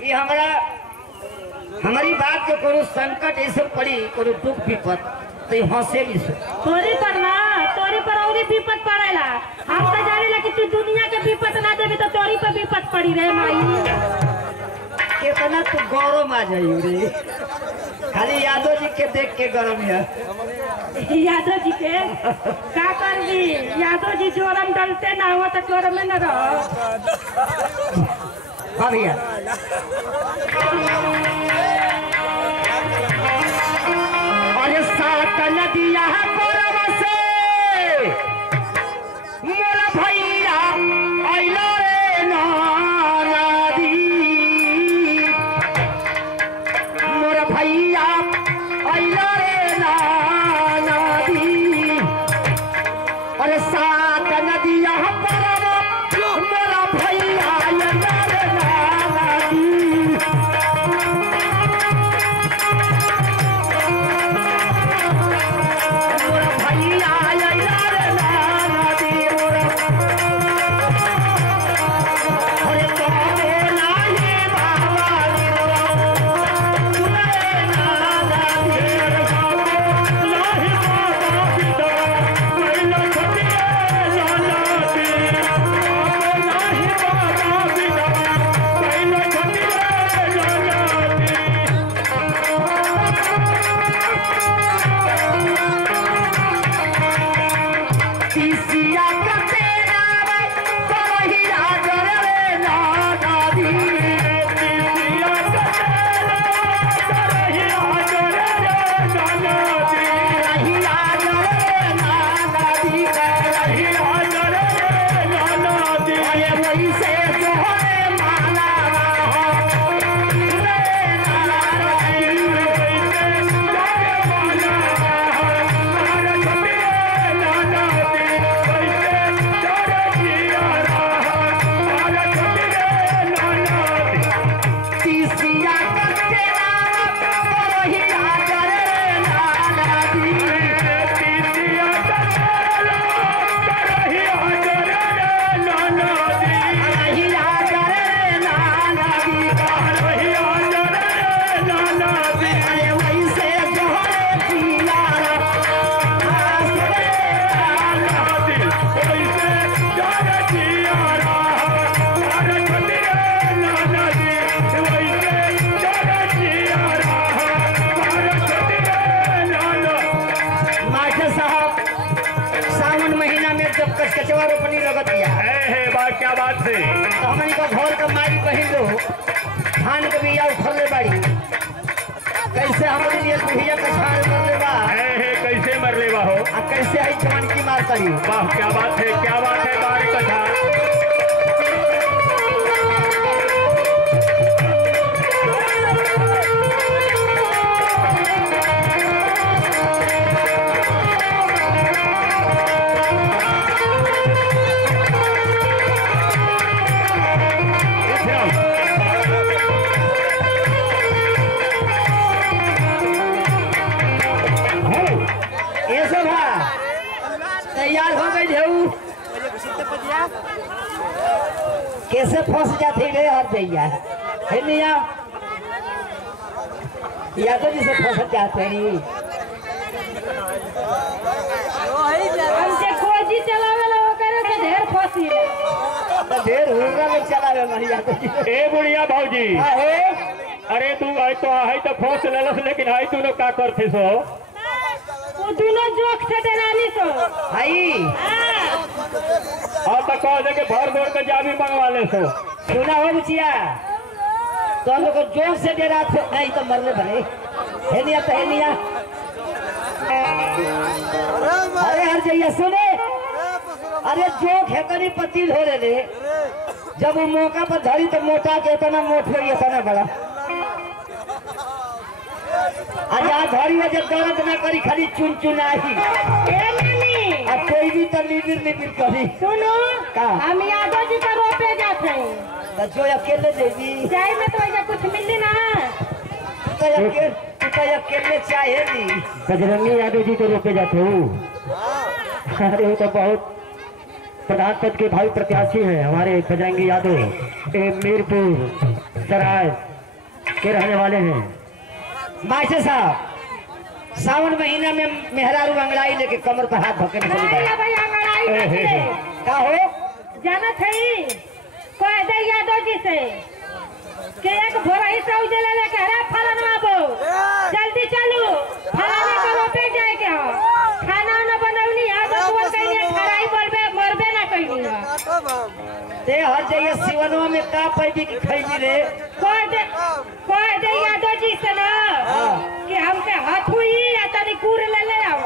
ये हमारी बात के कोनो संकट ऐसे पड़ी कोनो दुख विपद तो हंसे नहीं से तोरी पर ना तोरी पर औरी विपद पड़ेला। हम तो जानेला कि तू दुनिया के विपद ना देबी तो तोरी पर विपद पड़ी रे माई। कितना तू गौरव आ जाई रे खाली यादव जी के देख के गरम है। यादव जी के का करबी यादव जी जोरम डलते ना हो तो जोर में न रहो। हाँ भैया अरे सात नदिया परम से मोरा भैया आइलो रे नादी मोरा भैया आइलो रे नादी अरे सात नदिया परम मोरा भैया आइलो रे नादी क्या बात है तो हमनी को घर का माई बहन लो धान के बिया उखले बाड़ी कैसे हमारे लिए बुढ़िया का छाल मर लेबा कैसे मर लेबा हो आ कैसे आई जवान की मार करी। वाह क्या बात है बारी कथा। तैयार हो गई है कैसे फंस जाते रे हर जइया है निया यादव जी से फंस जाते हैं हमसे खोजी चलावे ला करे के ढेर फंसी तो ढेर हुआ में चलावे नहीं यादव जी। ए बुढ़िया भौजी है अरे तू आई तो फंस लेलस लेकिन आई तू का करथिस हो वो दोनों जोक से डरानी सो भाई और तो कह दे के भर भर के जाबी मंगवा ले सो। सुना हो बुचिया तो हम लोग को जोर से डरा थे नहीं तो मरने भरे है निया तो है निया। अरे हर जइया सुने अरे जोक है करी पति हो रे जब वो मौका पर धरी तो मोटा के इतना मोट हो इतना बड़ा आज धरी में जब दर्द न करी खाली चुन चुनाही अब कोई भी तो लिबिर लिबिर करी। सुनो का हम यादव जी का रोपे जाते हैं तो जो अकेले देवी चाय में तो ऐसा कुछ मिली ना तो अकेले चाहे नहीं बजरंगी यादव जी तो रोके जाते हो। अरे वो तो बहुत प्रधान पद के भाई प्रत्याशी हैं हमारे बजरंगी यादव मीरपुर सराय के रहने वाले हैं। मास्टर साहब सावन महीना में मेहरारू अंगड़ाई लेके कमर पर हाथ धोके निकल अरे गए। भाई अंगड़ाई निकले। का हो जाना थी कोई दे यादव जी से कि एक भोरही से उजले लेके अरे फलाना बो जल्दी चलो फलाने को रोपे जाए के हो खाना न बनौनी यादव बोल के लिए खराई बोलबे मरबे ना कहीं ते हर जाइए सिवनवा में का पैदी की खैली रे। कोई दे यादव जी से ना कि हमके हाथ हुई या तनी कूर ले ले आओ।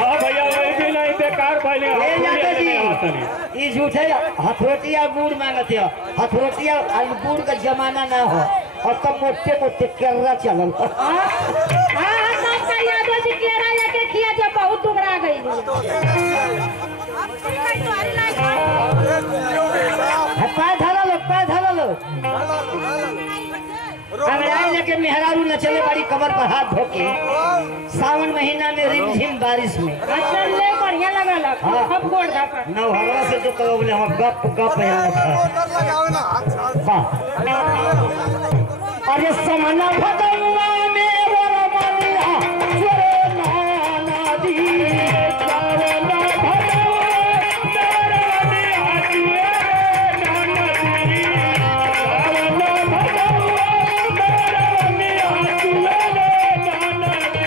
हाँ भैया वही भी नहीं बेकार पहले ए यादव जी ई झूठे हथोटिया गुड़ मांगते हो। हथोटिया गुड़ का जमाना ना हो और तब मोटे मोटे केरा चलल। हाँ सब का यादव जी केरा लेके खिया जब बहुत दुबरा गई पैर धरा लो पैर धरा लो। अंगड़ाई लेके मेहरारू न चले बड़ी कमर पर हाथ धोके सावन महीना में रिमझिम बारिश में अच्छा ले बढ़िया लगा ला हाँ। सब गोड़ ढाका नौहरवा से जो कहो बोले हम गप गप वाह। अरे समना भगवा में वरमनिया चोरे नाना दी चावला भगवा मेरनिया चोरे नाना दी चावला भगवा मेरनिया चोरे नाना दी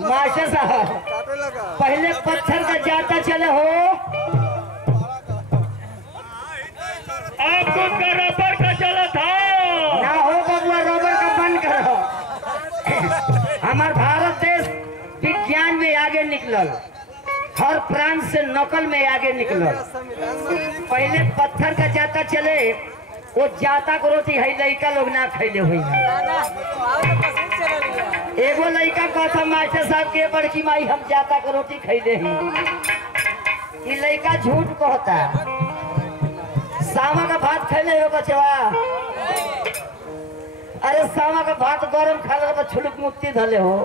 मास्टर साहब पहले पत्थर का जाता चले हो आपको रबर का चला था ना हो बबुआ रबर का बंद करो। हमार भारत देश विज्ञान में आगे निकलल हर प्रांत से नकल में आगे निकलल। पहले पत्थर का जाता चले वो जाता को रोटी है लड़का लोग ना खैले हुई एगो लड़का कहता मास्टर साहब के बड़की माई हम जाता को रोटी खैले ही ये लड़का झूठ कहता। सामा का भात खैले हो बचवा अरे सामा का भात गरम खा लो छुलुक मुक्ति धले हो।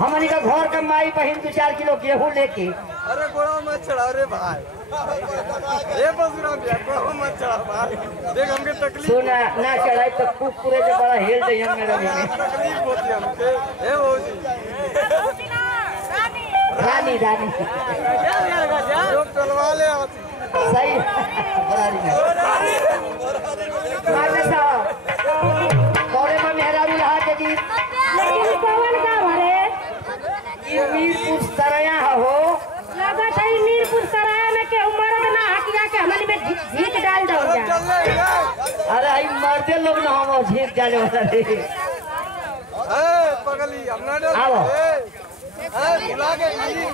हमारी का घर का माई बहन 2-4 किलो गेहूं लेके अरे गोड़ा मत चढ़ा रे भाई ये बसुरा भैया गोड़ा मत चढ़ा भाई देख हमके तकलीफ सुना ना चढ़ाई तो कुकुरे से बड़ा हेल दे हम मेरा भी तकलीफ होती है हमके ए वो जी रानी रानी लोग चलवा ले आती सही मास्टर साहब कौरे में मेहरारू रहा के जी लेकिन कौन गाँव है ये मीरपुर सराया हो लगत है मीरपुर सराय में के उमर ना हकिया के हमन में झीक डाल दो जा। चल ले अरे आई मर्दे लोग ना हम झीक जाने वाला रे। ए पगली हम ना डर आओ। ए बुला के नहीं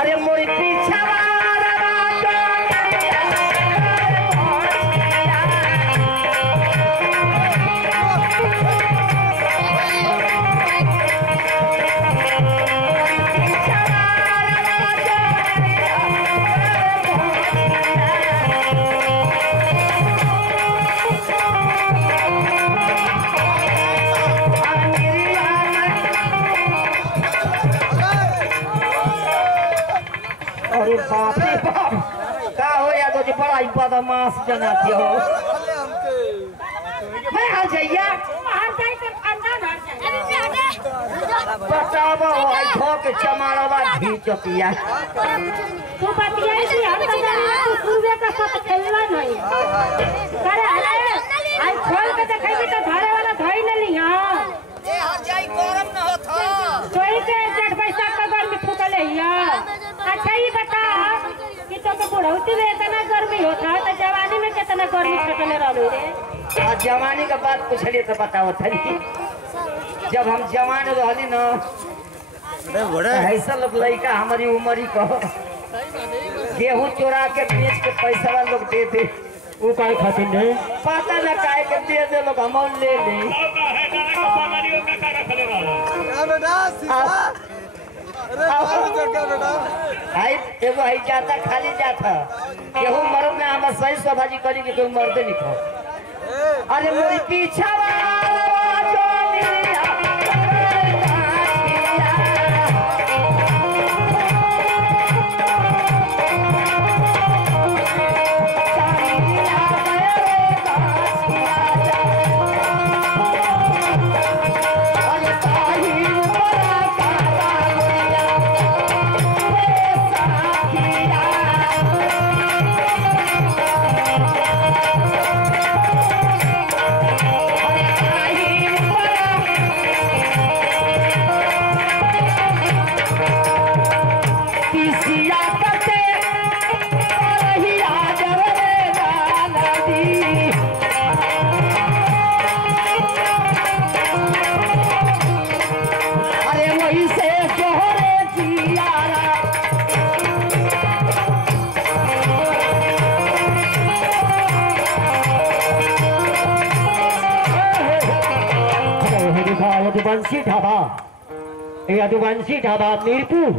अरे मोरी पीछा वाला राजा अरे बाप रे बाप का हो या तो बड़ा ही बदमाश जना थी हो चले हमके मैं आ जाइया बाहर जाए तो अंदर आ जाए। बताबो आई धो के चमाड़वा घी चपिया तू बतियाई थी हम तो जाने तू सुरवे का साथ खेलना नहीं करे अरे आई खोल के देखेगी तो धारे वाला धोई न लिया ए हर जाई गरम न होत हो सोई के 1.5 पैसा का गर्मी फूकले हिया। अच्छा ये बता कि तो के बुढ़ौती में इतना गर्मी होता तो जवानी में कितना गर्मी फटले रहलू रे। आ जवानी का बात पूछली तो बताओ थरी जब हम जवान रहली न ऐसा लोग लड़का हमारी उम्र ही कहो गेहूं चोरा के बेच के पैसा वाला लोग दे दे वो काय खातिर नहीं पता न काहे के दे दे लोग हम ले ले क्या बेटा सीधा अरे बाहर चल क्या बेटा आई एगो आई जाता खाली जाता गेहूं मरद में हम सही सभाजी करी के कोई मर्दे नहीं खा अरे मोरी पीछा यदुवंशी ढाबा मीरपुर।